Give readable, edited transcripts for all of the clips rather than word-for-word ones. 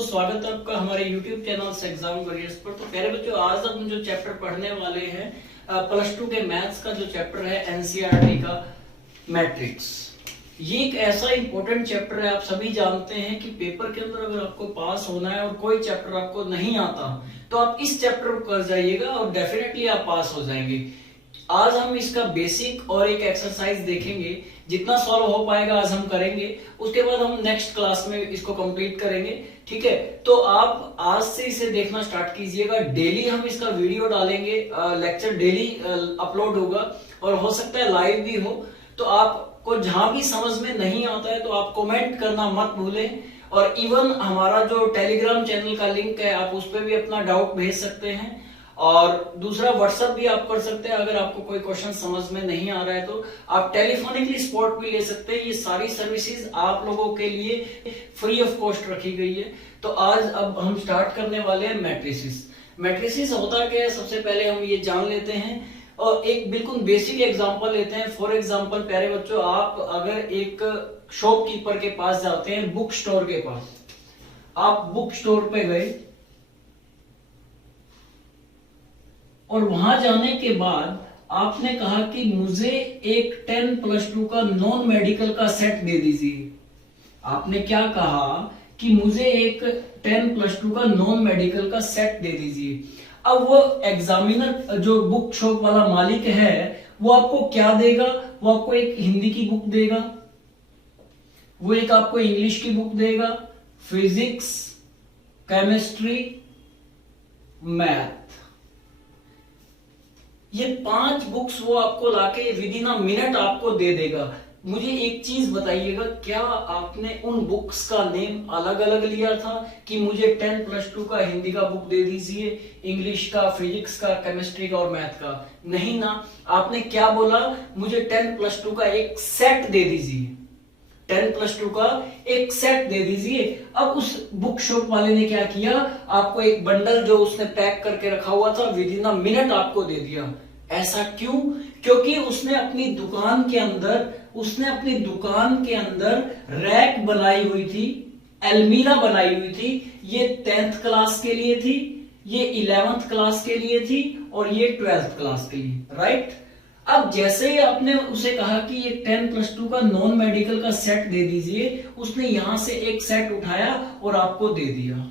स्वागत है आपका हमारे YouTube चैनल से एग्जाम वॉरियर्स पर। तो प्यारे बच्चों, आज हम जो चैप्टर पढ़ने वाले हैं प्लस टू के मैथ्स का जो चैप्टर है एनसीईआरटी का मैट्रिक्स। ये एक ऐसा इंपॉर्टेंट चैप्टर है, आप सभी जानते हैं कि पेपर के अंदर अगर आपको पास होना है और कोई चैप्टर आपको नहीं आता तो आप इस चैप्टर को कर जाइएगा और डेफिनेटली आप पास हो जाएंगे। आज हम इसका बेसिक और एक एक्सरसाइज देखेंगे, जितना सॉल्व हो पाएगा आज हम करेंगे, उसके बाद हम नेक्स्ट क्लास में इसको कंप्लीट करेंगे। ठीक है, तो आप आज से इसे देखना स्टार्ट कीजिएगा। डेली हम इसका वीडियो डालेंगे, लेक्चर डेली अपलोड होगा और हो सकता है लाइव भी हो। तो आपको जहां भी समझ में नहीं आता है तो आप कमेंट करना मत भूलें, और इवन हमारा जो टेलीग्राम चैनल का लिंक है आप उस पर भी अपना डाउट भेज सकते हैं, और दूसरा व्हाट्सएप भी आप कर सकते हैं। अगर आपको कोई क्वेश्चन समझ में नहीं आ रहा है तो आप टेलीफोनिकली सपोर्ट भी ले सकते हैं। ये सारी सर्विसेज आप लोगों के लिए फ्री ऑफ कॉस्ट रखी गई है। तो आज अब हम स्टार्ट करने वाले हैं मैट्रिसेस। मैट्रिसेस होता क्या है, सबसे पहले हम ये जान लेते हैं और एक बिल्कुल बेसिक एग्जांपल लेते हैं। फॉर एग्जांपल प्यारे बच्चों, आप अगर एक शॉपकीपर के पास जाते हैं, बुक स्टोर के पास, आप बुक स्टोर पे गए और वहां जाने के बाद आपने कहा कि मुझे एक 10+2 का नॉन मेडिकल का सेट दे दीजिए। आपने क्या कहा कि मुझे एक 10+2 का नॉन मेडिकल का सेट दे दीजिए। अब वो एग्जामिनर जो बुक शॉप वाला मालिक है वो आपको क्या देगा? वो आपको एक हिंदी की बुक देगा, वो एक आपको इंग्लिश की बुक देगा, फिजिक्स, केमिस्ट्री, मैथ, ये 5 बुक्स वो आपको लाके विद इन अ मिनट आपको दे देगा। मुझे एक चीज बताइएगा, क्या आपने उन बुक्स का नेम अलग अलग लिया था कि मुझे 10+2 का हिंदी का बुक दे दीजिए, इंग्लिश का, फिजिक्स का, केमिस्ट्री का और मैथ का? नहीं ना, आपने क्या बोला, मुझे 10+2 का एक सेट दे दीजिए, 10+2 का एक सेट दे दीजिए। अब उस बुक शॉप वाले ने क्या किया, आपको एक बंडल जो उसने पैक करके रखा हुआ था विद इन अ मिनट आपको दे दिया। ऐसा क्यों? क्योंकि उसने अपनी दुकान के अंदर रैक बनाई हुई थी, अलमीरा बनाई हुई थी। ये 10th क्लास के लिए थी, ये 11th क्लास के लिए थी और ये 12th क्लास के लिए, राइट। अब जैसे ही आपने उसे कहा कि ये 10+2 का नॉन मेडिकल का सेट दे दीजिए, उसने यहां से एक सेट उठाया और आपको दे दिया।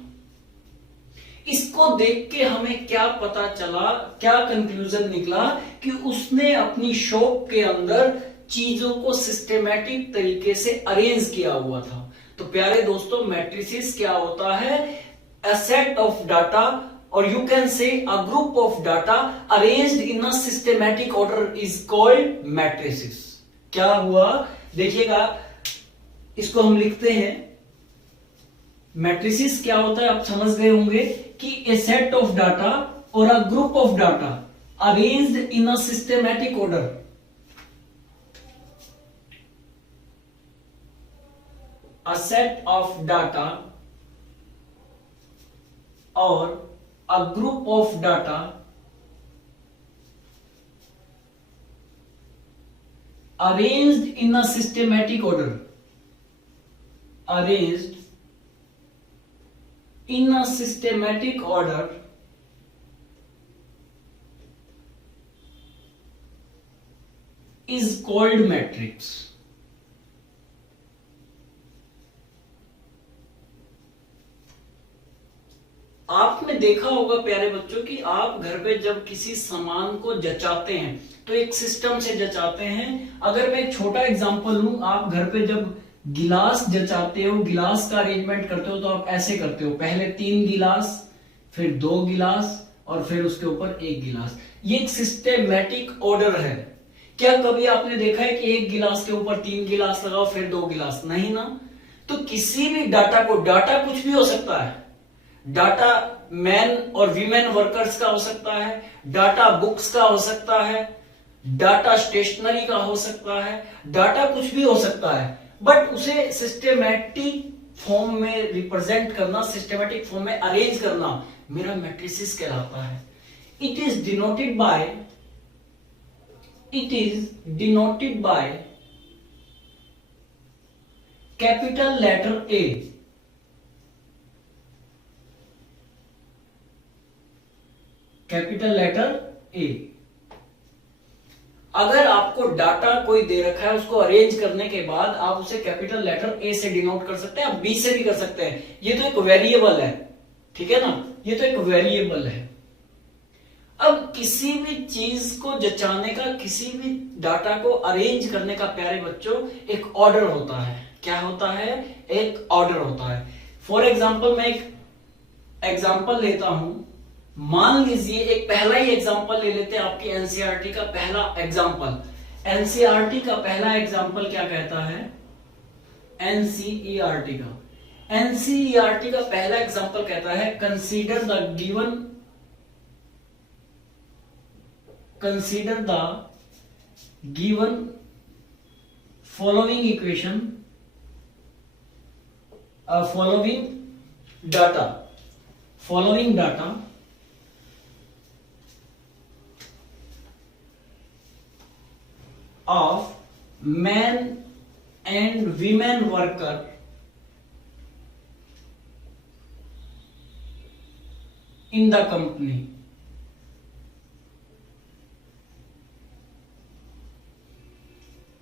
इसको देख के हमें क्या पता चला, क्या कंक्लूजन निकला कि उसने अपनी शॉप के अंदर चीजों को सिस्टेमैटिक तरीके से अरेंज किया हुआ था। तो प्यारे दोस्तों, मैट्रिसेस क्या होता है? A set of data, or you can say a group of data arranged in a systematic order is called matrices। क्या हुआ देखिएगा, इसको हम लिखते हैं। मैट्रिसेस क्या होता है आप समझ गए होंगे कि a set of data or a group of data arranged in a systematic order, a set of data or a group of data arranged in a systematic order, arranged in a systematic order is called matrix। आपने देखा होगा प्यारे बच्चों कि आप घर पे जब किसी सामान को जचाते हैं तो एक सिस्टम से जचाते हैं। अगर मैं एक छोटा एग्जांपल लूं, आप घर पे जब गिलास जचाते हो, गिलास का अरेंजमेंट करते हो तो आप ऐसे करते हो, पहले 3 गिलास, फिर 2 गिलास और फिर उसके ऊपर 1 गिलास। ये एक सिस्टेमैटिक ऑर्डर है। क्या कभी आपने देखा है कि 1 गिलास के ऊपर 3 गिलास लगाओ फिर 2 गिलास? नहीं ना। तो किसी भी डाटा को, डाटा कुछ भी हो सकता है, डाटा मैन और वीमेन वर्कर्स का हो सकता है, डाटा बुक्स का हो सकता है, डाटा स्टेशनरी का हो सकता है, डाटा कुछ भी हो सकता है, बट उसे सिस्टेमैटिक फॉर्म में रिप्रेजेंट करना, सिस्टेमैटिक फॉर्म में अरेंज करना मेरा मैट्रिसेस कहलाता है। It is denoted by capital letter A, capital letter A. अगर आपको डाटा कोई दे रखा है, उसको अरेंज करने के बाद आप उसे कैपिटल लेटर ए से डिनोट कर सकते हैं, आप बी से भी कर सकते हैं। ये तो एक वेरिएबल है, ठीक है ना, ये तो एक वेरिएबल है। अब किसी भी चीज को जचाने का, किसी भी डाटा को अरेंज करने का प्यारे बच्चों एक ऑर्डर होता है। क्या होता है? एक ऑर्डर होता है। फॉर एग्जाम्पल मैं एक एग्जाम्पल लेता हूं। मान लीजिए एक पहला ही एग्जाम्पल ले लेते हैं, आपकी एनसीईआरटी का पहला एग्जाम्पल। एनसीईआरटी का पहला एग्जाम्पल क्या कहता है? एनसीईआरटी का पहला एग्जाम्पल कहता है consider the given following equation, following data of men and women worker in the company.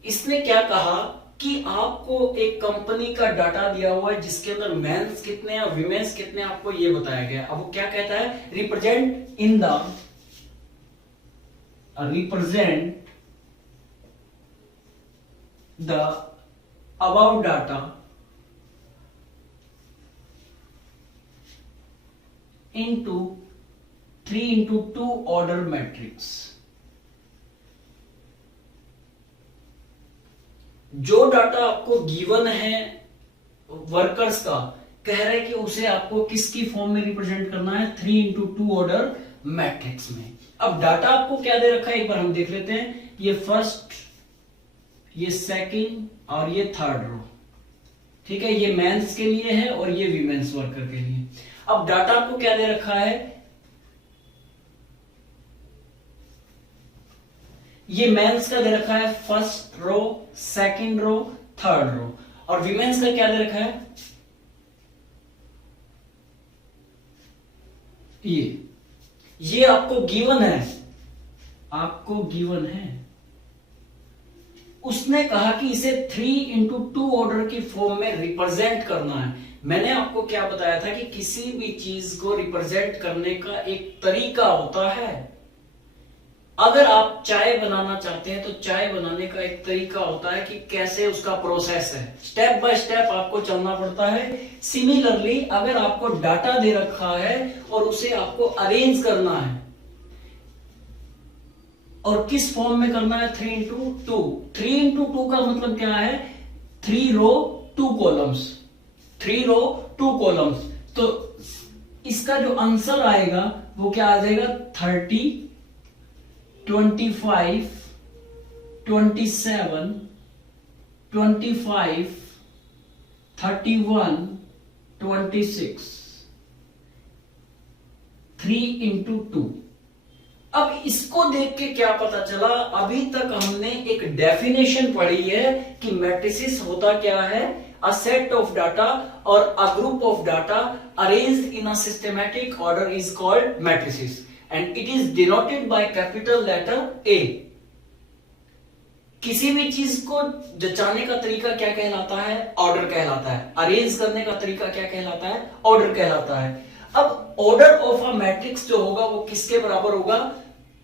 इसने क्या कहा कि आपको एक कंपनी का डाटा दिया हुआ है जिसके अंदर मेंस कितने हैं, विमेन्स कितने हैं, आपको ये बताया गया। अब वो क्या कहता है? Represent the above data into 3x2 order matrix। जो डाटा आपको गिवन है वर्कर्स का, कह रहे कि उसे आपको किसकी फॉर्म में रिप्रेजेंट करना है? 3x2 ऑर्डर मैट्रिक्स में। अब डाटा आपको क्या दे रखा है एक बार हम देख लेते हैं। ये फर्स्ट, ये सेकंड और ये थर्ड रो, ठीक है। ये मेंस के लिए है और ये वीमेंस वर्कर के लिए। अब डाटा आपको क्या दे रखा है? ये मेंस का दे रखा है first row, second row, third row, और वीमेंस का क्या दे रखा है? ये आपको गिवन है, उसने कहा कि इसे 3x2 ऑर्डर की फॉर्म में रिप्रेजेंट करना है। मैंने आपको क्या बताया था कि किसी भी चीज को रिप्रेजेंट करने का एक तरीका होता है। अगर आप चाय बनाना चाहते हैं तो चाय बनाने का एक तरीका होता है कि कैसे उसका प्रोसेस है, स्टेप बाय स्टेप आपको चलना पड़ता है। सिमिलरली अगर आपको डाटा दे रखा है और उसे आपको अरेंज करना है, और किस फॉर्म में करना है? 3x2। 3x2 का मतलब क्या है? 3 रो 2 कॉलम्स, 3 रो 2 कॉलम्स। तो इसका जो आंसर आएगा वो क्या आ जाएगा? 30, 25, 27, 25, 31, 26, 3x2। अब इसको देख के क्या पता चला? अभी तक हमने एक डेफिनेशन पढ़ी है कि मैट्रिसेस होता क्या है? अ सेट ऑफ डाटा और a group of data arranged in a systematic order is called matrices and it is denoted by capital letter A. किसी भी चीज को जचाने का तरीका क्या कहलाता है? ऑर्डर कहलाता है। अरेंज करने का तरीका क्या कहलाता है? ऑर्डर कहलाता है। अब ऑर्डर ऑफ अ मैट्रिक्स जो होगा वो किसके बराबर होगा?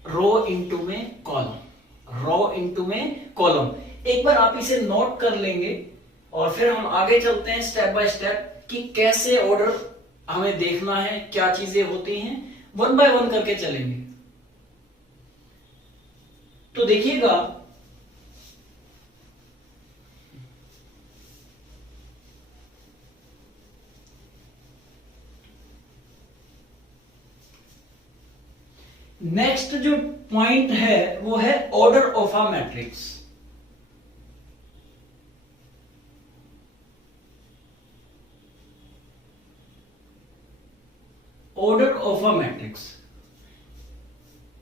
रो इंटू में कॉलम, रो इंटू में कॉलम। एक बार आप इसे नोट कर लेंगे और फिर हम आगे चलते हैं स्टेप बाय स्टेप कि कैसे ऑर्डर हमें देखना है, क्या चीजें होती हैं, 1 बाय 1 करके चलेंगे। तो देखिएगा, नेक्स्ट जो पॉइंट है वो है order of a matrix. Order of a matrix.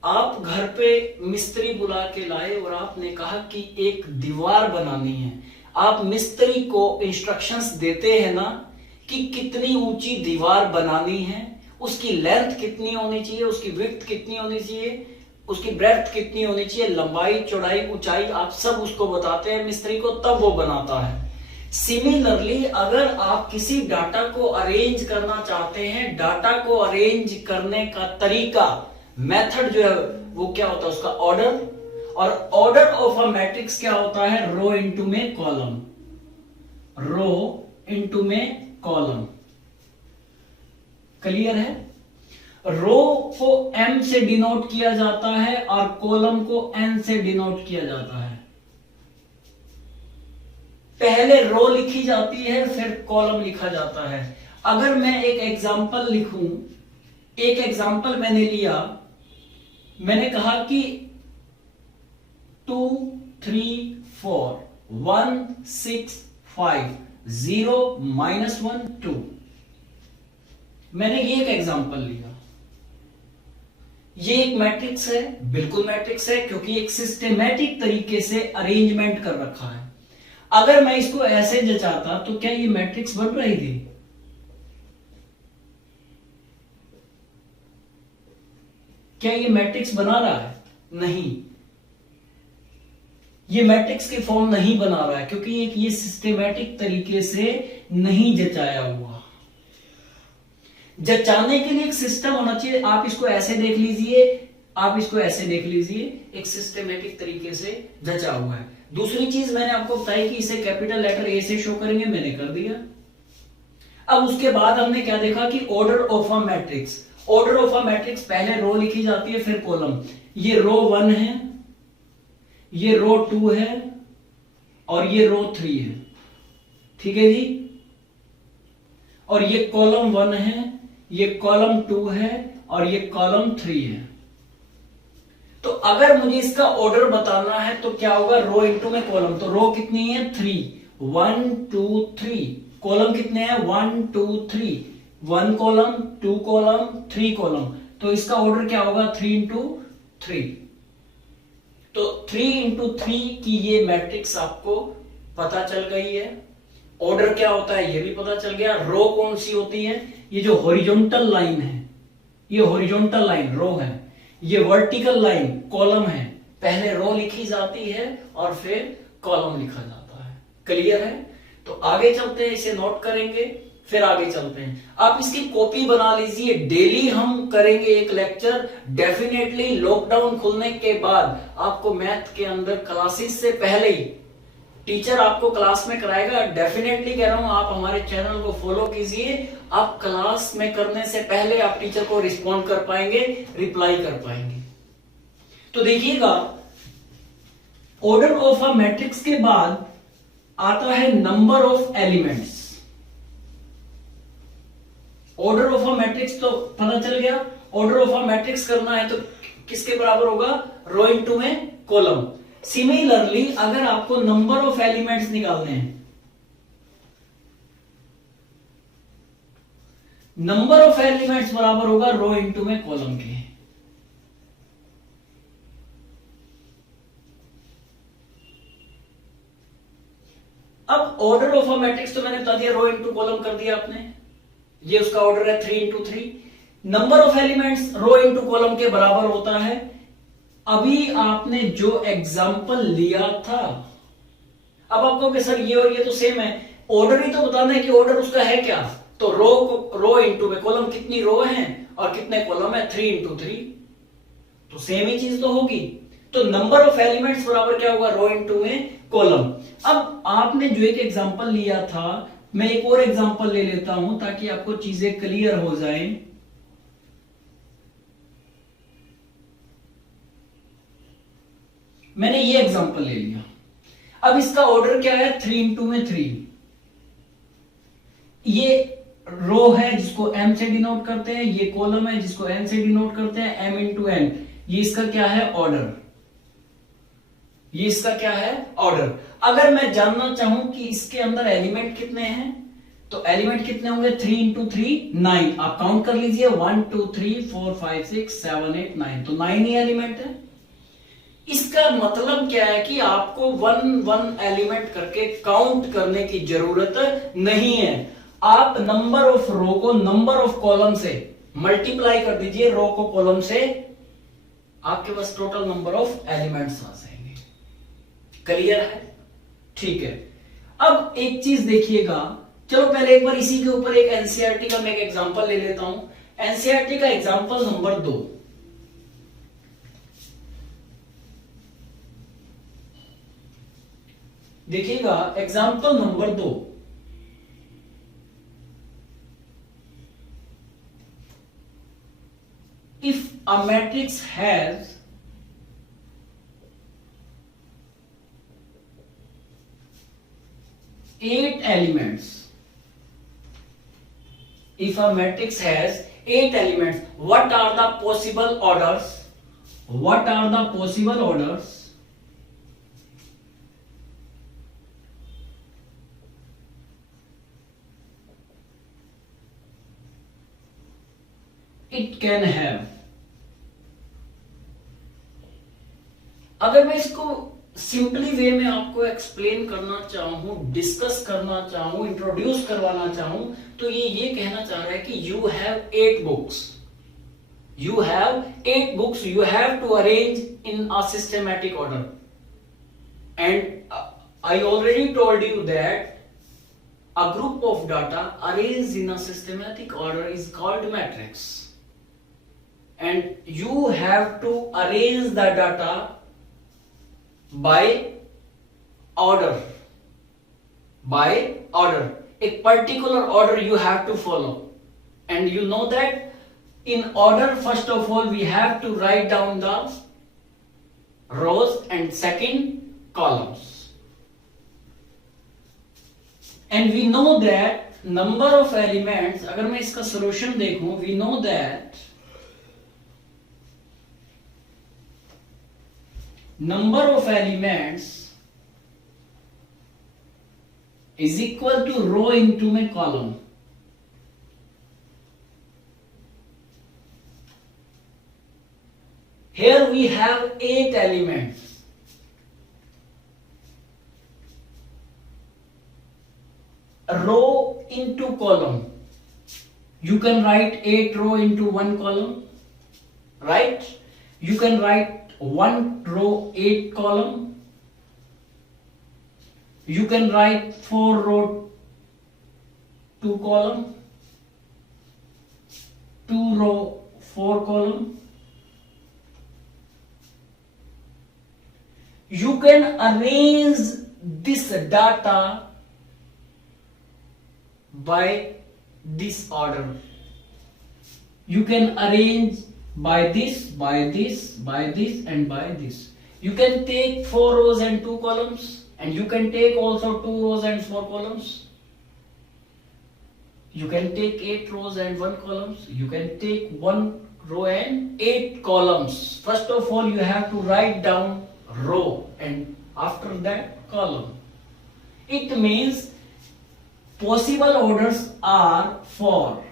आप घर पे मिस्त्री बुला के लाए और आपने कहा कि एक दीवार बनानी है। आप मिस्त्री को इंस्ट्रक्शंस देते हैं ना कि कितनी ऊंची दीवार बनानी है, उसकी लेंथ कितनी होनी चाहिए, उसकी विड्थ कितनी होनी चाहिए, उसकी ब्रेड्थ कितनी होनी चाहिए, लंबाई चौड़ाई ऊंचाई आप सब उसको बताते हैं मिस्त्री को, तब वो बनाता है। सिमिलरली अगर आप किसी डाटा को अरेंज करना चाहते हैं, डाटा को अरेंज करने का तरीका, मेथड जो है वो क्या होता है, उसका ऑर्डर, और ऑर्डर ऑफ अ मैट्रिक्स क्या होता है, रो इनटू में कॉलम, रो इनटू में कॉलम। क्लियर है? रो को m से डिनोट किया जाता है और कॉलम को n से डिनोट किया जाता है। पहले रो लिखी जाती है फिर कॉलम लिखा जाता है। अगर मैं एक एग्जांपल लिखूं, एक एग्जांपल मैंने लिया, मैंने कहा कि 2 3 4 1 6 5 0 -1 2, मैंने ये एक एग्जांपल लिया। ये एक मैट्रिक्स है, बिल्कुल मैट्रिक्स है, क्योंकि एक सिस्टेमैटिक तरीके से अरेंजमेंट कर रखा है। अगर मैं इसको ऐसे जचाता तो क्या ये मैट्रिक्स बन रही थी? क्या ये मैट्रिक्स बना रहा है? नहीं, ये मैट्रिक्स के फॉर्म नहीं बना रहा है, क्योंकि ये सिस्टेमैटिक तरीके से नहीं जचाया हुआ। जचाने के लिए एक सिस्टम होना चाहिए। आप इसको ऐसे देख लीजिए, आप इसको ऐसे देख लीजिए, एक सिस्टेमेटिक तरीके से जचा हुआ है। दूसरी चीज मैंने आपको बताई कि इसे कैपिटल लेटर ए से शो करेंगे, मैंने कर दिया। अब उसके बाद हमने क्या देखा कि order of a matrix, order of a matrix पहले रो लिखी जाती है फिर कॉलम। ये रो 1 है, ये रो 2 है और ये रो 3 है, ठीक है जी। और ये कॉलम 1 है, ये कॉलम 2 है और ये कॉलम 3 है। तो अगर मुझे इसका ऑर्डर बताना है तो क्या होगा, रो इनटू में कॉलम। तो रो कितनी है, 3, 1 2 3। कॉलम कितने हैं, 1 2 3, 1 कॉलम 2 कॉलम 3 कॉलम। तो इसका ऑर्डर क्या होगा, 3 इंटू 3। तो 3 इंटू 3 की ये मैट्रिक्स आपको पता चल गई है। ऑर्डर क्या होता है ये भी पता चल गया। रो कौन सी होती है, ये जो हॉरिजॉन्टल लाइन है, ये हॉरिजॉन्टल लाइन रो है, ये वर्टिकल लाइन कॉलम है। पहले रो लिखी जाती है और फिर कॉलम लिखा जाता है। क्लियर है? तो आगे चलते हैं, इसे नोट करेंगे फिर आगे चलते हैं। आप इसकी कॉपी बना लीजिए, डेली हम करेंगे एक लेक्चर। डेफिनेटली लॉकडाउन खुलने के बाद आपको मैथ के अंदर क्लासेस से पहले ही टीचर आपको क्लास में कराएगा। डेफिनेटली कह रहा हूं, आप हमारे चैनल को फॉलो कीजिए। आप क्लास में करने से पहले आप टीचर को रिस्पॉन्ड कर पाएंगे, रिप्लाई कर पाएंगे। तो देखिएगा, ऑर्डर ऑफ अ मैट्रिक्स के बाद आता है number of elements. Order of a matrix तो पता चल गया। ऑर्डर ऑफ अ मैट्रिक्स करना है तो किसके बराबर होगा, रो इनटू में कॉलम। सिमिलरली अगर आपको नंबर ऑफ एलिमेंट्स निकालने हैं, नंबर ऑफ एलिमेंट्स बराबर होगा रो इनटू में कॉलम के। अब ऑर्डर ऑफ अ मैट्रिक्स तो मैंने बता दिया, रो इनटू कॉलम कर दिया आपने, ये उसका ऑर्डर है 3 into 3। Number of elements row into column के बराबर होता है। अभी आपने जो एग्जाम्पल लिया था, अब आपको कि सर ये और ये तो सेम है, ऑर्डर ही तो बताना है कि ऑर्डर उसका है क्या। तो रो इनटू में कॉलम, कितनी रो है और कितने कॉलम है, 3 इंटू 3, तो सेम ही चीज तो होगी। तो नंबर ऑफ एलिमेंट्स बराबर क्या होगा, रो इनटू में कॉलम। अब आपने जो एक एग्जाम्पल लिया था, मैं एक और एग्जाम्पल ले लेता हूं ताकि आपको चीजें क्लियर हो जाएं। मैंने ये एग्जांपल ले लिया। अब इसका ऑर्डर क्या है, 3 इंटू में 3। ये रो है जिसको m से डिनोट करते हैं, ये कॉलम है जिसको n से डिनोट करते हैं, m इंटू n। ये इसका क्या है, ऑर्डर। ये इसका क्या है, ऑर्डर। अगर मैं जानना चाहूं कि इसके अंदर एलिमेंट कितने हैं, तो एलिमेंट कितने होंगे, 3 इंटू 3 9। आप काउंट कर लीजिए, 1 2 3 4 5 6 7 8 9, तो 9 ही एलिमेंट है। इसका मतलब क्या है कि आपको 1 एलिमेंट करके काउंट करने की जरूरत नहीं है। आप नंबर ऑफ रो को नंबर ऑफ कॉलम से मल्टीप्लाई कर दीजिए रो को कॉलम से, आपके पास टोटल नंबर ऑफ एलिमेंट्स आ जाएंगे। क्लियर है? ठीक है। अब एक चीज देखिएगा, चलो पहले एक बार इसी के ऊपर एक एनसीईआरटी का मैं एक एग्जांपल ले लेता हूं। एनसीईआरटी का एग्जांपल नंबर 2, देखिएगा example number 2। If a matrix has eight elements, if a matrix has 8 elements, what are the possible orders? What are the possible orders? It can have। अगर मैं इसको सिंपली वे में आपको एक्सप्लेन करना चाहूं, डिस्कस करना चाहूं, इंट्रोड्यूस करवाना चाहूं, तो ये कहना चाह रहा है कि you have 8 books, you have 8 books, you have to arrange in a systematic order, and I already told you that a group of data arranged in a systematic order is called matrix, and you have to arrange the data by order, एक particular order you have to follow, and you know that in order, first of all we have to write down the rows and second columns, and we know that number of elements, अगर मैं इसका solution देखूं, we know that number of elements is equal to row into my column. Here we have 8 elements. Row into column. You can write 8 row into 1 column, right? You can write 1 row 8 column. You can write 4 row 2 column, 2 row 4 column. You can arrange this data by this order. You can arrange by this, by this, by this, and by this. You can take 4 rows and 2 columns, and you can take also 2 rows and 4 columns. You can take 8 rows and 1 columns. You can take 1 row and 8 columns. First of all, you have to write down row and after that column. It means possible orders are 4.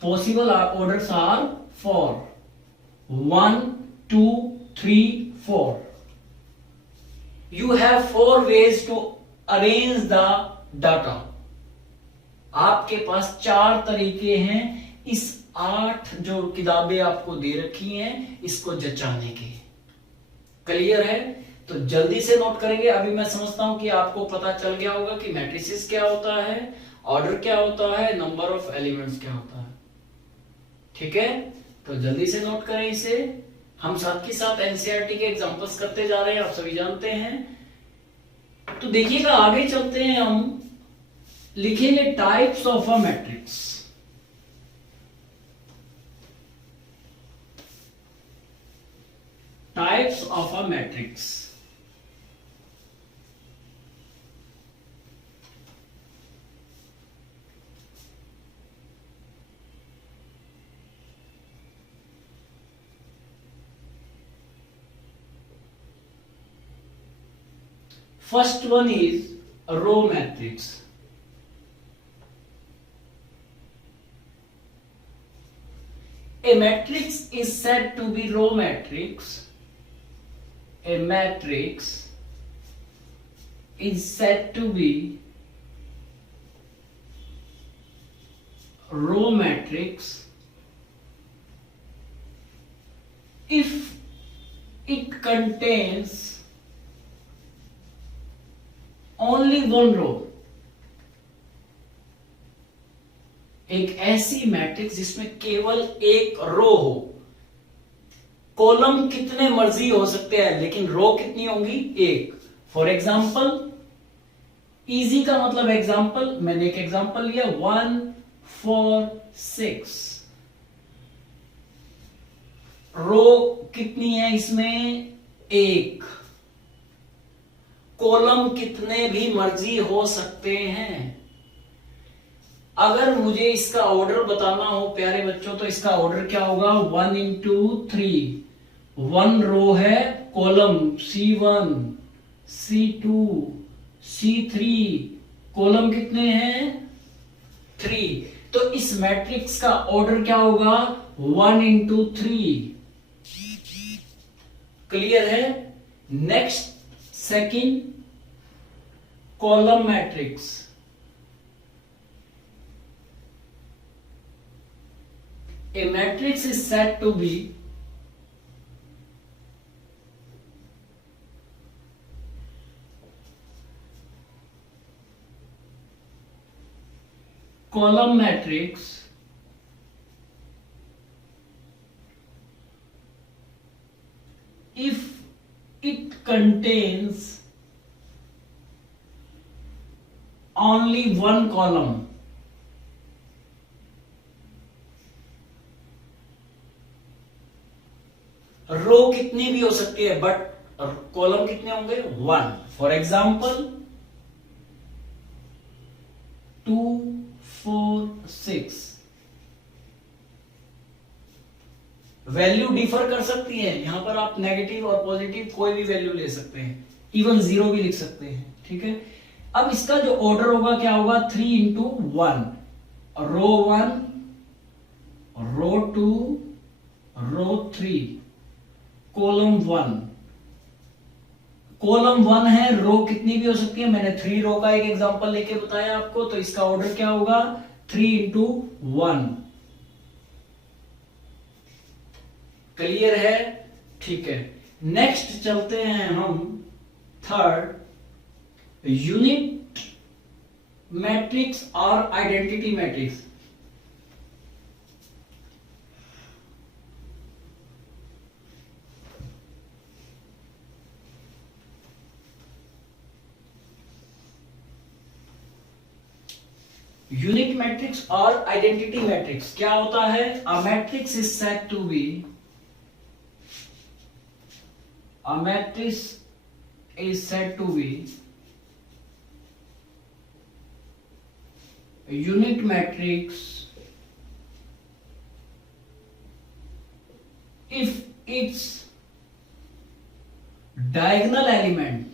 Possible orders are 4. 1, 2, 3, 4. You have 4 ways to arrange the data. आपके पास 4 तरीके हैं इस 8 जो किताबें आपको दे रखी हैं इसको जचाने के। क्लियर है? तो जल्दी से नोट करेंगे। अभी मैं समझता हूं कि आपको पता चल गया होगा कि मैट्रिसेस क्या होता है, ऑर्डर क्या होता है, नंबर ऑफ एलिमेंट्स क्या होता है। ठीक है, तो जल्दी से नोट करें इसे। हम साथ के साथ एनसीईआरटी के एग्जांपल्स करते जा रहे हैं, आप सभी जानते हैं। तो देखिएगा आगे चलते हैं, हम लिखेंगे types of a matrix. Types of a matrix. First one is a row matrix. A matrix is said to be row matrix. A matrix is said to be row matrix if it contains only one row, एक ऐसी मैट्रिक्स जिसमें केवल एक रो हो, कॉलम कितने मर्जी हो सकते हैं लेकिन रो कितनी होंगी, एक। फॉर एग्जाम्पल, इजी का मतलब एग्जाम्पल, मैंने एक एग्जाम्पल लिया 1 4 6, रो कितनी है इसमें, एक। कॉलम कितने भी मर्जी हो सकते हैं। अगर मुझे इसका ऑर्डर बताना हो प्यारे बच्चों, तो इसका ऑर्डर क्या होगा, 1 into 3। 1 रो है, column C1 C2 C3, column कितने हैं, 3। तो इस मैट्रिक्स का ऑर्डर क्या होगा, 1 into 3। क्लियर है। Next, second, column matrix. A matrix is said to be column matrix if it contains only one column। रो कितनी भी हो सकती है बट कॉलम कितने होंगे, 1। फॉर एग्जाम्पल 2 4 6, वैल्यू डिफर कर सकती है, यहां पर आप नेगेटिव और पॉजिटिव कोई भी वैल्यू ले सकते हैं, इवन 0 भी लिख सकते हैं, ठीक है। अब इसका जो ऑर्डर होगा क्या होगा, 3 into 1, रो 1 रो 2 रो 3, कॉलम 1। कॉलम 1 है, रो कितनी भी हो सकती है, मैंने 3 रो का एक एग्जांपल लेके बताया आपको, तो इसका ऑर्डर क्या होगा, 3 into 1। क्लियर है, ठीक है। नेक्स्ट चलते हैं हम थर्ड, यूनिट मैट्रिक्स और आइडेंटिटी मैट्रिक्स। यूनिट मैट्रिक्स और आइडेंटिटी मैट्रिक्स क्या होता है, a matrix is said to be, a matrix is said to be unit matrix if its diagonal element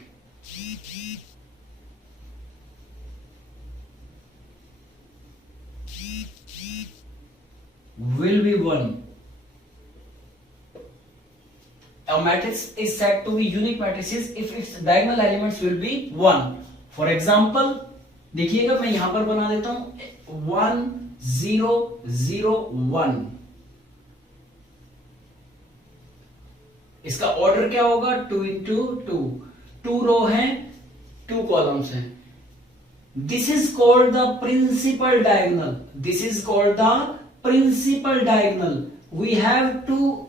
will be 1। A matrix is said to be unique matrices if its diagonal elements will be 1। For example, देखिएगा मैं यहां पर बना देता हूं 1 0 0 1। इसका ऑर्डर क्या होगा, 2 into 2। 2 रो हैं, 2 कॉलम्स हैं। This is called the principal diagonal. This is called the principal diagonal. We have to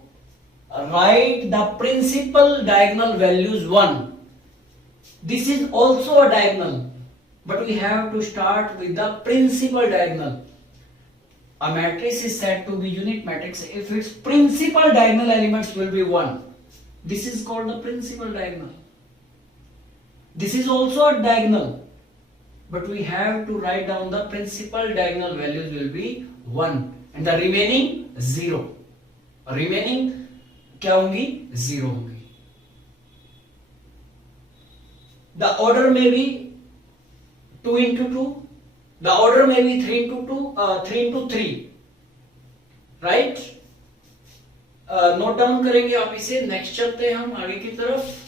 write the principal diagonal values 1। This is also a diagonal, but we have to start with the principal diagonal। A matrix is said to be unit matrix if its principal diagonal elements will be 1। This is called the principal diagonal। This is also a diagonal, but we have to write down the principal diagonal values will be 1 and the remaining 0। remaining क्या होंगी, 0 होंगी। The order may be 2 into 2, the order may be 3 into 2, 3 into 3, right? Note down करेंगे आप इसे। नेक्स्ट चलते हैं हम आगे की तरफ।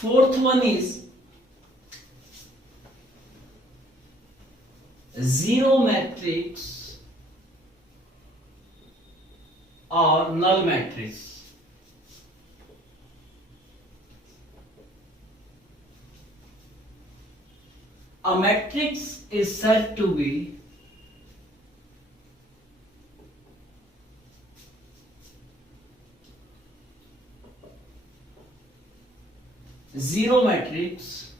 Fourth one is zero matrix or null matrix. A matrix is said to be zero matrix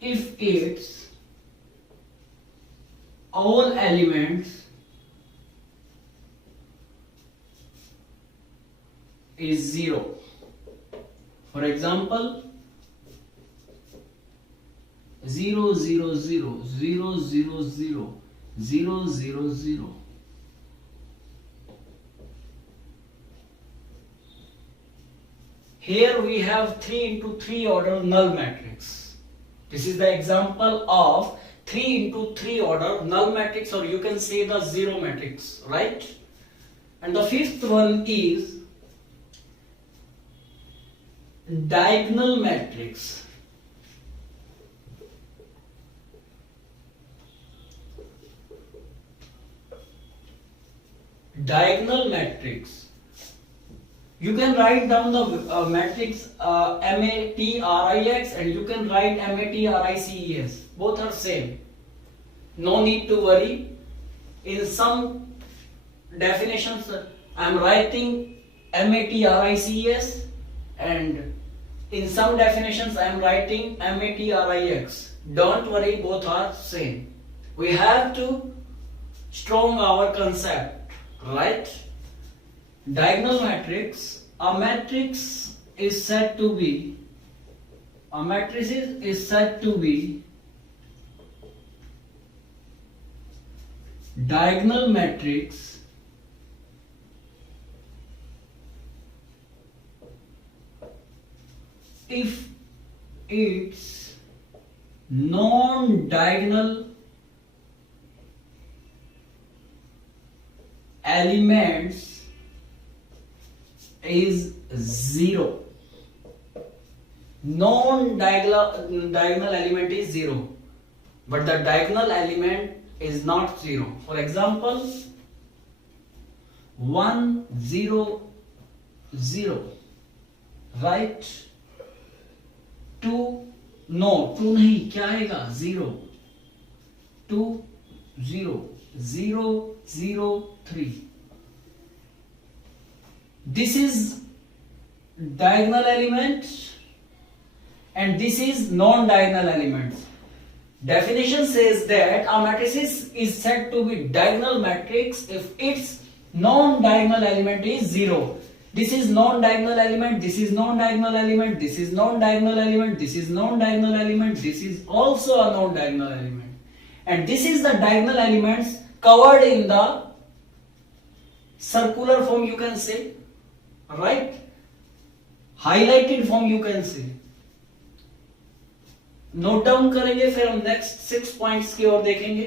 if its all elements is zero. For example, 0 0 0 0 0 0 0 0 0. Here we have 3 into 3 order null matrix. This is the example of 3 into 3 order null matrix, or you can say the zero matrix, right? And the fifth one is diagonal matrix. Diagonal matrix. You can write down the matrix matrix and you can write matrices. Both are same. No need to worry. In some definitions, I am writing matrices, and in some definitions I am writing matrix. Don't worry, both are same. We have to strong our concept, right? Diagonal matrix. A matrix is said to be diagonal matrix if its non-diagonal elements is zero. Non-diagonal element is zero, but the diagonal element is not zero. For example, 1 0 0, right? 2 no, 2 नहीं, क्या आएगा? 0 2 0 0 0 3. This is diagonal element and this is non-diagonal element. Definition says that a matrix is said to be diagonal matrix if its non-diagonal element is 0. This is non-diagonal element, this is non-diagonal element, this is non-diagonal element, this is non-diagonal element, this is also a non-diagonal element. And this is the diagonal elements covered in the circular form, you can say, right? Highlighted form you can say. Note down करेंगे, फिर हम नेक्स्ट 6 पॉइंट्स की ओर देखेंगे.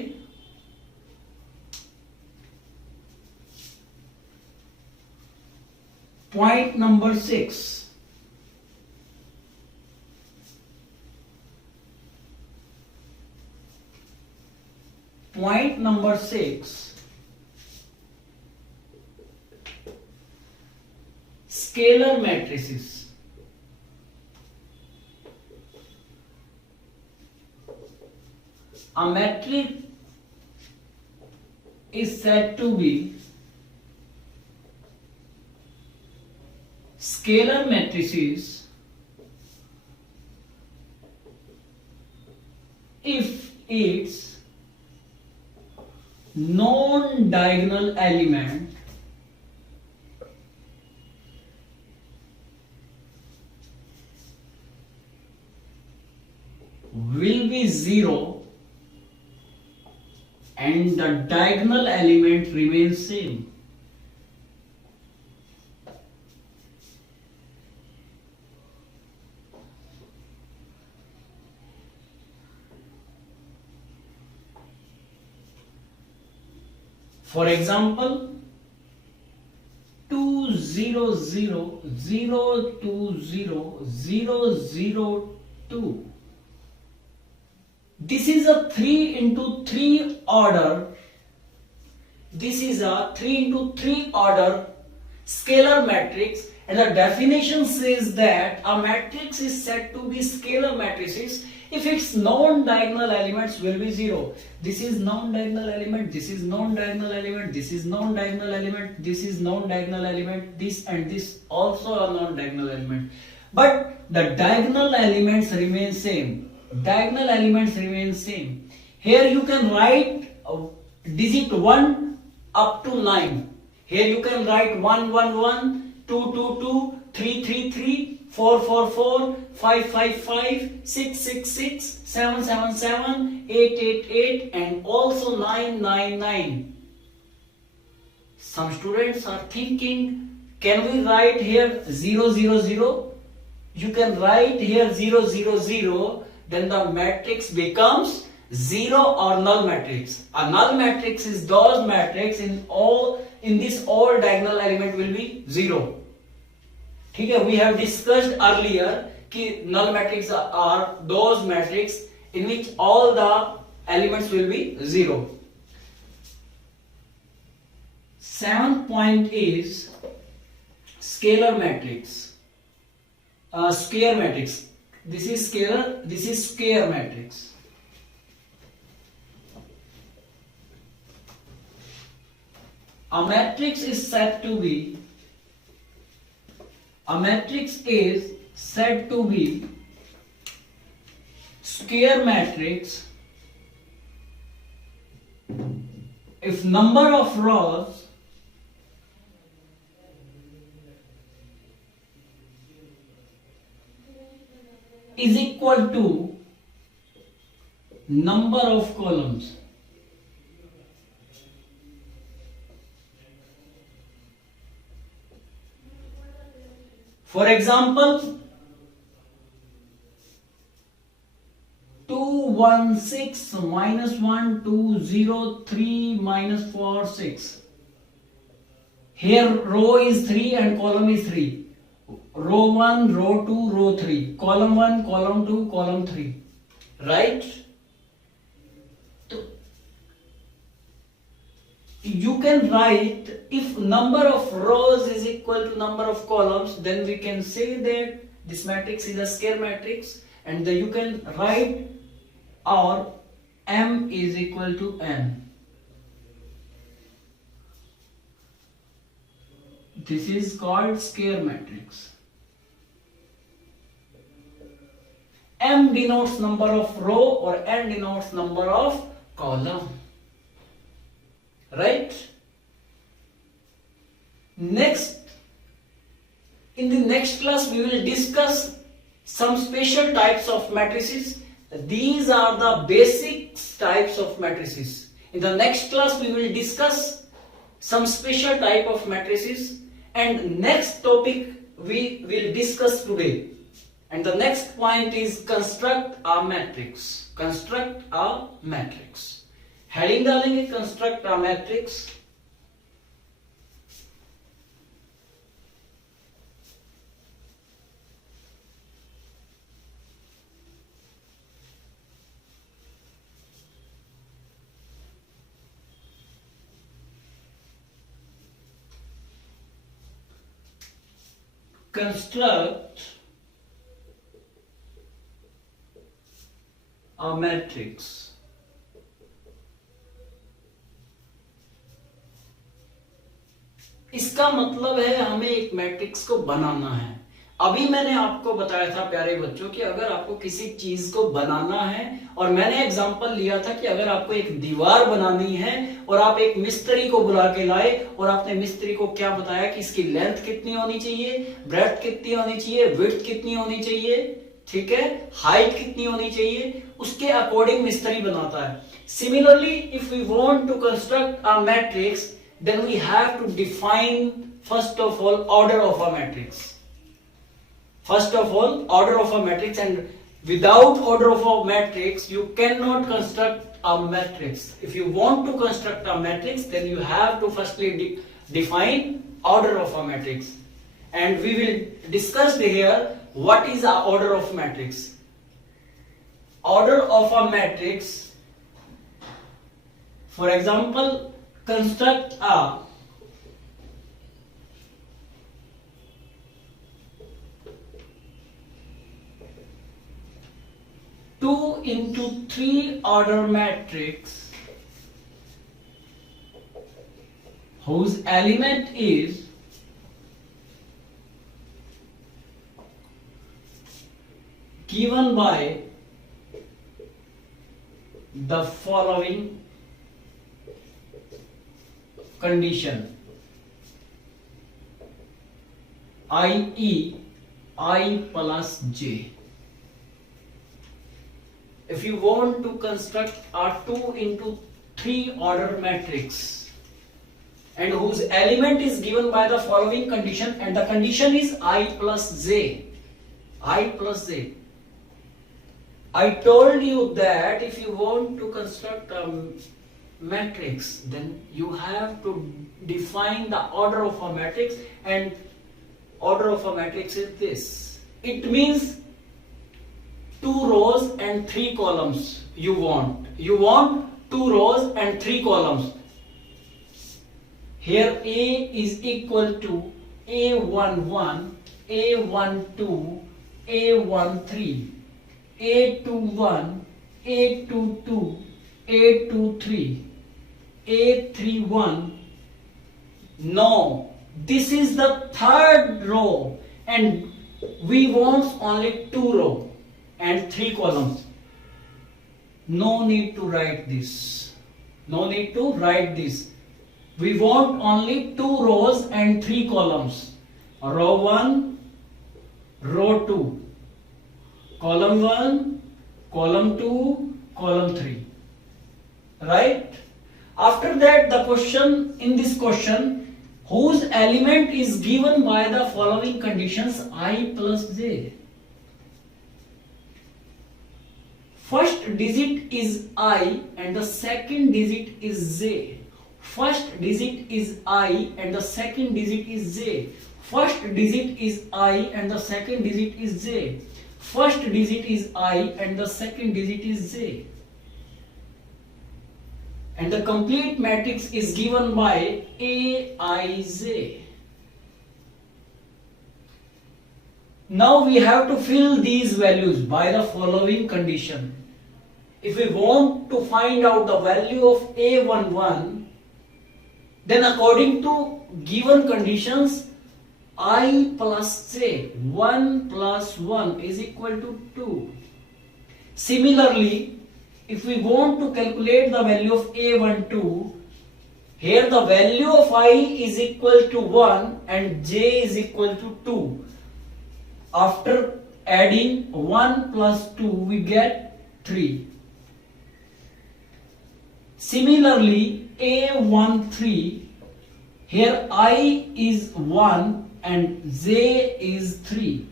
Point number 6. Point number 6. Scalar matrices. A matrix is said to be scalar matrices if its non-diagonal element will be 0 and the diagonal element remains same. For example, 2 0 0 0 2 0 0 0 2. This is a 3 into 3 order. This is a 3 into 3 order scalar matrix, and the definition says that a matrix is said to be scalar matrices if its non-diagonal elements will be 0. This is non-diagonal element, this is non-diagonal element, this is non-diagonal element, this is non-diagonal element, this and this also a non-diagonal element. But the diagonal elements remain same. Diagonal elements remain same. Here you can write digit 1 up to 9. Here you can write 1 1 1, 2 2 2, 3 3 3, 4 4 4, 5 5 5, 6 6 6, 7 7 7, 8 8 8, and also 9 9 9. Some students are thinking, can we write here 0 0 0? You can write here 0 0 0, then the matrix becomes 0 or null matrix. A null matrix is those matrix in this all diagonal element will be 0. ठीक है, we have discussed earlier कि null matrix are those matrix in which all the elements will be 0. 7th point is scalar matrix. Square matrix. This is scalar, this is square matrix. A matrix is said to be square matrix if number of rows is equal to number of columns. For example, 2 1 6 minus 1 2 0 3 minus 4 6. Here row is 3 and column is 3. Row 1, row 2, row 3. Column 1, column 2, column 3. Right? You can write, if number of rows is equal to number of columns, then we can say that this matrix is a square matrix, and you can write or M is equal to N. This is called square matrix. M denotes number of row or N denotes number of column. Right? Next, in the next class we will discuss some special types of matrices. These are the basic types of matrices. In the next class we will discuss some special type of matrices, and next topic we will discuss today. And the next point is construct a matrix. Construct a matrix. Heading डालेंगे construct a matrix. Construct a matrix. इसका मतलब है हमें एक मैट्रिक्स को बनाना है. अभी मैंने आपको बताया था प्यारे बच्चों कि अगर आपको किसी चीज को बनाना है, और मैंने एग्जांपल लिया था कि अगर आपको एक दीवार बनानी है और आप एक मिस्त्री को बुला के लाए और आपने मिस्त्री को क्या बताया कि इसकी लेंथ कितनी होनी चाहिए, ब्रेड्थ कितनी होनी चाहिए, विड्थ कितनी होनी चाहिए, ठीक है, हाइट कितनी होनी चाहिए, उसके अकॉर्डिंग मिस्त्री बनाता है. Similarly if we want to construct a matrix, then we have to define first of all order of a matrix. First of all order of a matrix, and without order of a matrix you cannot construct a matrix. If you want to construct a matrix, then you have to firstly define order of a matrix, and we will discuss here what is the order of matrix. Order of a matrix, for example, construct a two into three order matrix whose element is given by the following condition, i.e. I plus j. If you want to construct a 2 into 3 order matrix and whose element is given by the following condition, and the condition is I plus j, I plus j. I told you that if you want to construct a matrix, then you have to define the order of a matrix, and order of a matrix is this. It means 2 rows and 3 columns you want. You want 2 rows and 3 columns. Here A is equal to A11, A12, A13, A21, A22, A23, A31. No, this is the third row and we want only 2 rows and 3 columns. No need to write this. No need to write this. We want only 2 rows and 3 columns. Row 1, row 2. Column 1, column 2, column 3. Right? After that, the question, in this question, whose element is given by the following conditions I plus j. First digit is I and the second digit is j. First digit is I and the second digit is j. First digit is I and the second digit is j. First digit is I and the second digit is j. And the complete matrix is given by Aij. Now we have to fill these values by the following condition. If we want to find out the value of A11, then according to given conditions, I plus j, 1 plus 1 is equal to 2. Similarly, if we want to calculate the value of A12, here the value of I is equal to 1 and j is equal to 2. After adding 1 plus 2, we get 3. Similarly, A13, here I is 1 and j is 3.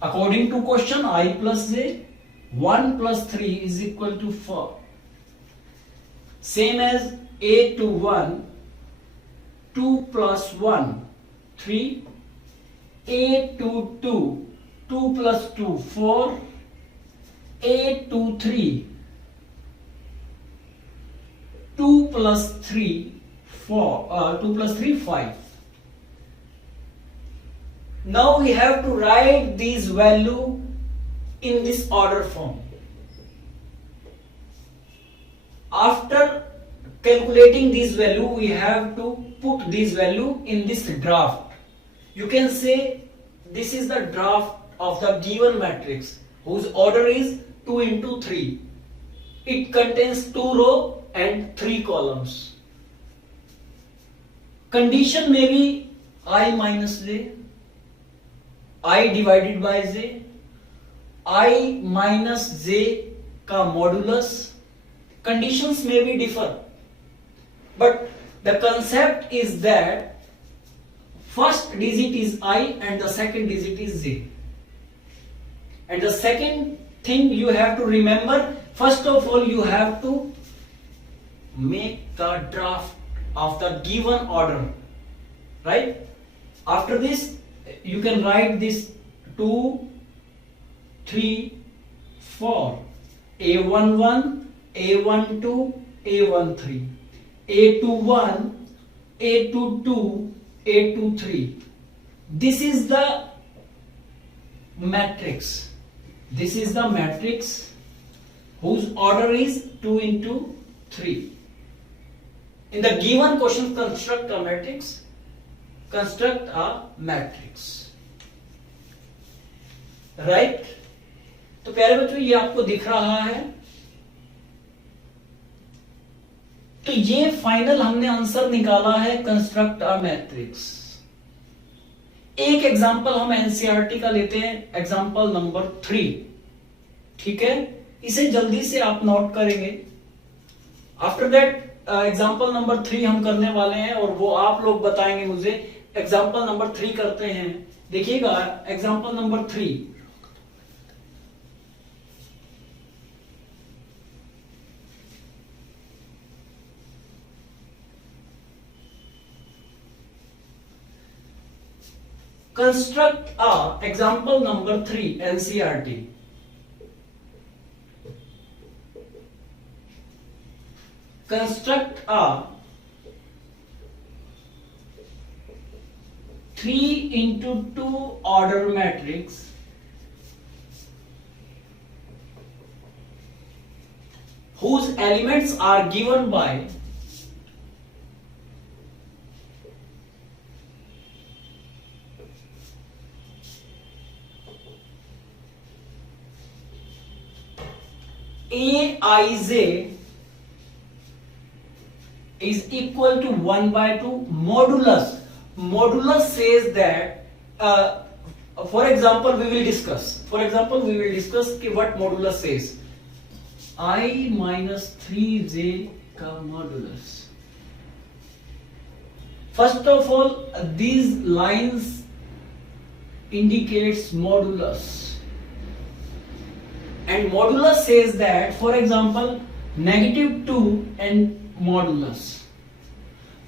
According to question, I plus j, 1 plus 3 is equal to 4. Same as A21, 2 plus 1, 3. A22, 2 plus 2, 4. A23, 2 plus 3, 4. 2 plus 3, 5. Now we have to write these values in this order form. After calculating this value, we have to put this value in this draft. You can say this is the draft of the given matrix whose order is 2 into 3. It contains 2 rows and 3 columns. Condition may be I minus j, I divided by j, I minus j ka modulus. Conditions may be differ, but the concept is that first digit is I and the second digit is j. And the second thing you have to remember, first of all you have to make the draft of the given order. right? After this, you can write this 2, 3, 4, A11, A12, A13, A21, A22, A23. This is the matrix. This is the matrix whose order is 2 into 3. In the given question, construct a matrix. Construct a matrix. Right? तो प्यारे बच्चों, ये आपको दिख रहा है। तो ये फाइनल हमने आंसर निकाला है, कंस्ट्रक्ट अ मैट्रिक्स। एक एग्जांपल हम एनसीईआरटी का लेते हैं, एग्जांपल नंबर 3। ठीक है, इसे जल्दी से आप नोट करेंगे। आफ्टर दैट एग्जांपल नंबर 3 हम करने वाले हैं और वो आप लोग बताएंगे मुझे। एग्जांपल नंबर 3 करते हैं। देखिएगा example number 3। Construct a example number 3 NCERT. Construct a 3 into 2 order matrix whose elements are given by Aij is equal to 1 by 2 modulus. Modulus says that, for example, we will discuss what modulus says. I minus 3j का modulus. First of all, these lines indicates modulus. And modulus says that, for example, -2 and modulus.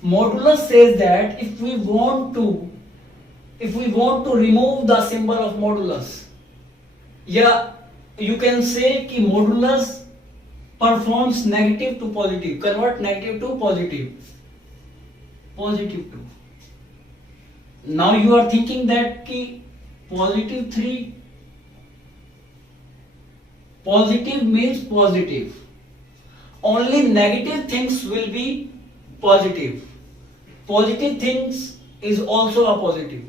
Modulus says that if we want to remove the symbol of modulus, yeah, you can say कि modulus performs negative to positive, convert negative to positive, positive 2. Now you are thinking that कि positive 3, positive means positive. Only negative things will be positive. Positive things is also a positive.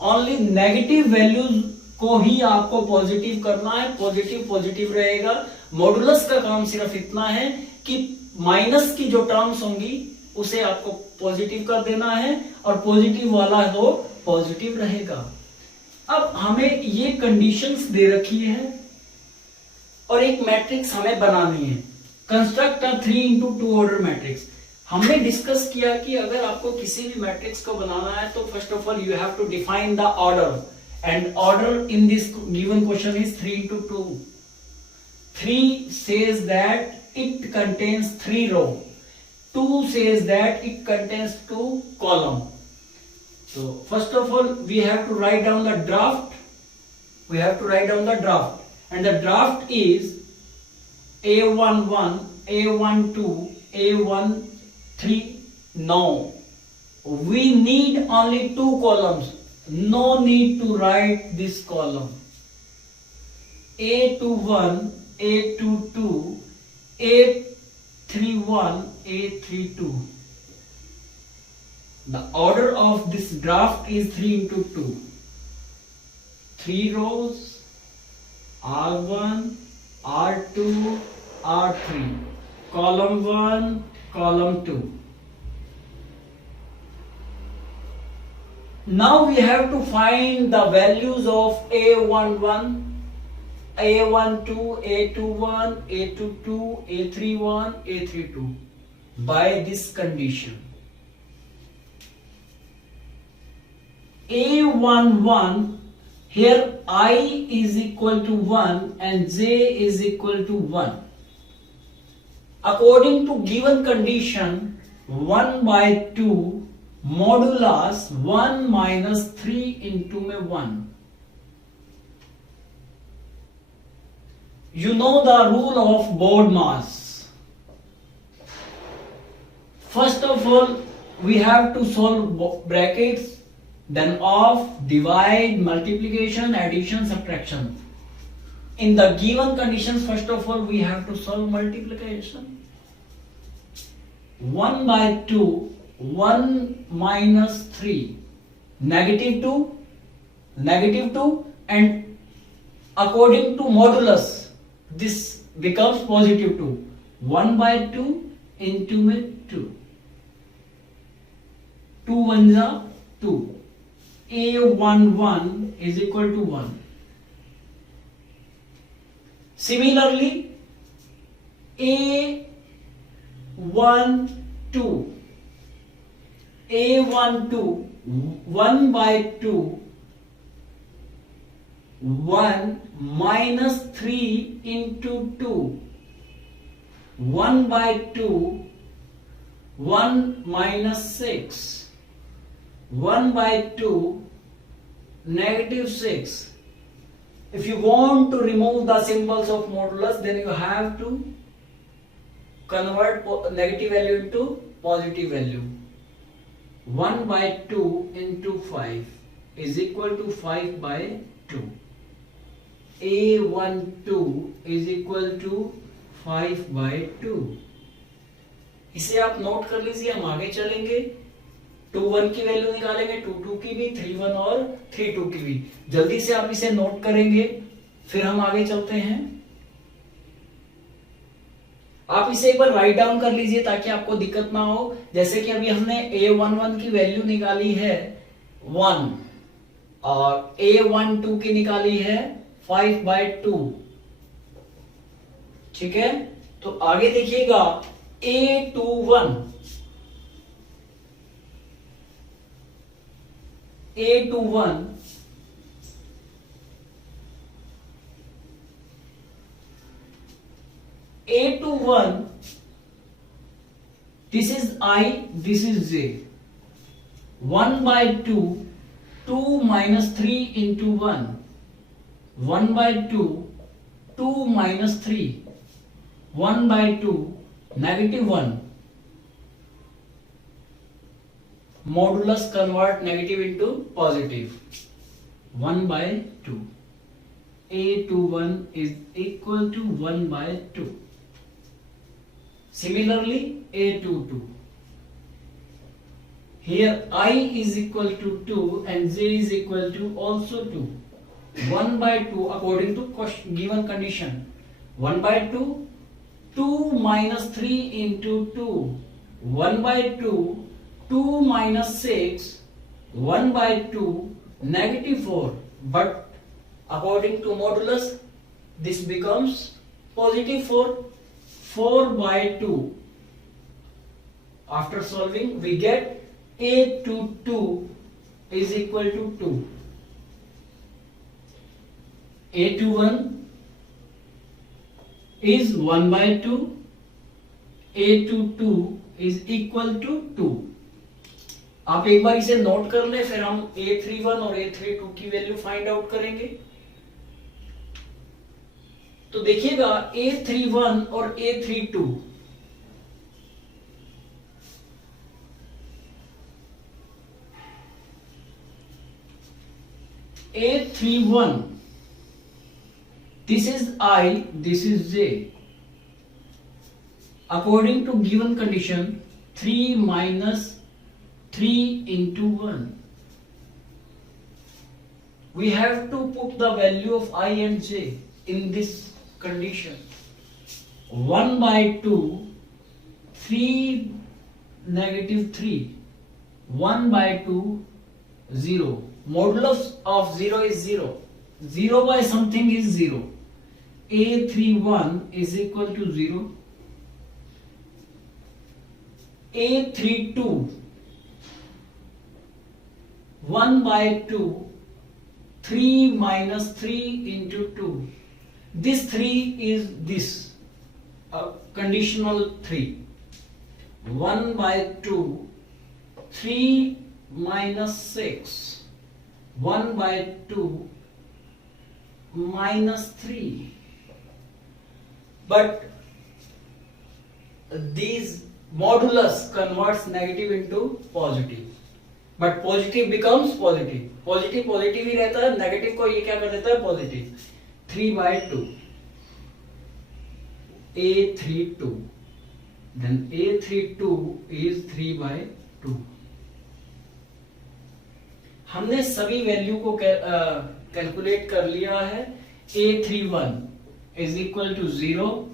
Only negative values को ही आपको पॉजिटिव करना है, positive positive रहेगा। मॉडुलस का काम सिर्फ इतना है कि माइनस की जो टर्म्स होंगी उसे आपको पॉजिटिव कर देना है और पॉजिटिव वाला तो पॉजिटिव रहेगा। अब हमें ये कंडीशंस दे रखी है और एक मैट्रिक्स हमें बनानी है। Construct a 3 into 2 order matrix. हमने डिस्कस किया कि अगर आपको किसी भी मैट्रिक्स को बनाना है तो first of all you have to define the order, and order in this given question is 3 into 2. 3 says that it contains 3 row. 2 says that it contains 2 column. So first of all we have to write down the draft. And the draft is A11, A12, A13. Now we need only 2 columns. No need to write this column. A21, A22, A31, A32. The order of this draft is 3 into 2. 3 rows, R1, R2, R3, column 1, column 2. Now we have to find the values of A11, A12, A21, A22, A31, A32 by this condition. A11, here I is equal to 1 and j is equal to 1. According to given condition, 1 by 2 मॉडुलस 1 माइनस 3 इंटू में 1. You know the rule of BODMAS. First of all, we have to solve brackets, then off, divide, multiplication, addition, subtraction. In the given conditions, first of all, we have to solve multiplication. 1 by 2, 1 minus 3, negative 2, and according to modulus, this becomes positive 2. 1 by 2 into में 2. 2 1 जा 2. A11 is equal to 1. Similarly, A12, 1 by 2, 1 minus 3 into 2, 1 by 2, 1 minus 6, 1 by 2, negative 6. If you want to remove the symbols of modulus, then you have to convert negative value into positive value. 1 by 2 into 5 is equal to 5 by 2. A12 is equal to 5 by 2. इसे आप नोट कर लीजिए, हम आगे चलेंगे. 2 1 की वैल्यू निकालेंगे, 2 2 की भी, 3 1 और 3 2 की भी. जल्दी से आप इसे नोट करेंगे, फिर हम आगे चलते हैं. आप इसे एक बार राइट डाउन कर लीजिए ताकि आपको दिक्कत ना हो. जैसे कि अभी हमने A11 की वैल्यू निकाली है 1 और A12 की निकाली है 5 by 2. ठीक है, तो आगे देखिएगा A21 this is I, this is J. 1 by 2, 2 minus 3 into 1. 1 by 2, 2 minus 3. 1 by 2, negative 1. Modulus convert negative into positive. 1 by 2. A21 is equal to 1 by 2. Similarly, A22. Here I is equal to 2 and J is equal to also 2. 1 by 2 according to given condition. 1 by 2, 2 minus 3 into 2. 1 by 2, 2 minus 6. 1 by 2, negative 4. But according to modulus, this becomes positive 4. 4 by 2. After solving, we get A22 is equal to 2. A21 is 1 by 2. A22 is equal to 2. आप एक बार इसे नोट कर ले, फिर हम A31 और A32 की value find out करेंगे. तो देखिएगा A31 और A32. A31, this is I, this is J. According to given condition, 3 minus 3 into 1. We have to put the value of I and J in this condition. 1 by 2, 3 negative 3. 1 by 2, 0. Modulus of 0 is 0. 0 by something is 0. A31 is equal to 0. A32, 1 by 2, 3 minus 3 into 2. This 3 is this, conditional 3. 1 by 2, 3 minus 6, 1 by 2 minus 3. But these modulus converts negative into positive. But positive becomes positive. Positive positive ही रहता है, नेगेटिव को ये क्या कर देता है पॉजिटिव. 3 by 2. A32. Then A32 is 3 by 2. हमने सभी वैल्यू को कैलकुलेट कर लिया है. A31 is equal to 0.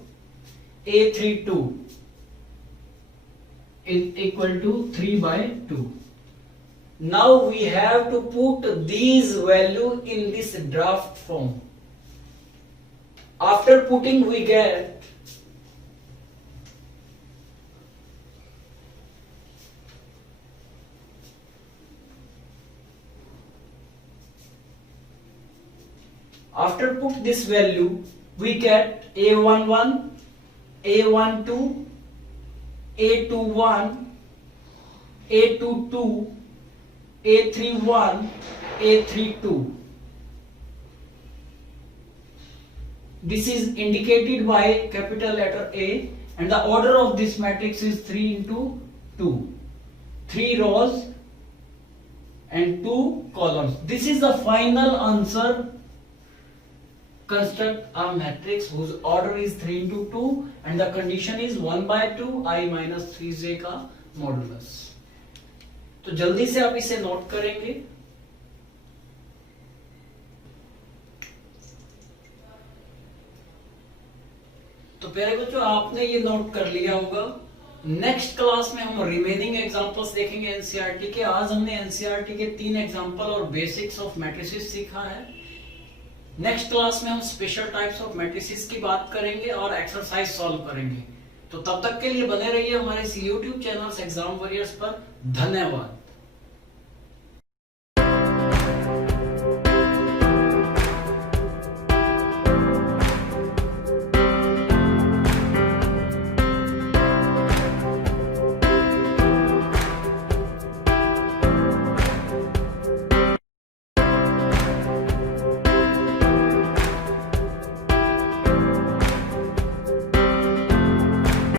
A32 is equal to 3 by 2. Now we have to put these value in this draft form. After putting we get after put this value we get A11, A12, A21, A22, A31, A32. This is indicated by capital letter A, and the order of this matrix is 3 into 2. 3 rows and 2 columns. This is the final answer. Construct a matrix whose order is 3 into 2 and the condition is 1 by 2 I minus 3j का मॉडुलस. तो जल्दी से आप इसे नोट करेंगे. तो प्यारे बच्चों आपने ये नोट कर लिया होगा. नेक्स्ट क्लास में हम रिमेनिंग एग्जांपल्स देखेंगे एनसीईआरटी के. आज हमने एनसीईआरटी के 3 एग्जांपल और बेसिक्स ऑफ मैट्रिसेस सीखा है. नेक्स्ट क्लास में हम स्पेशल टाइप्स ऑफ मैट्रिसेस की बात करेंगे और एक्सरसाइज सॉल्व करेंगे. तो तब तक के लिए बने रहिए हमारे इस YouTube चैनल एग्जाम वॉरियर्स पर. धन्यवाद.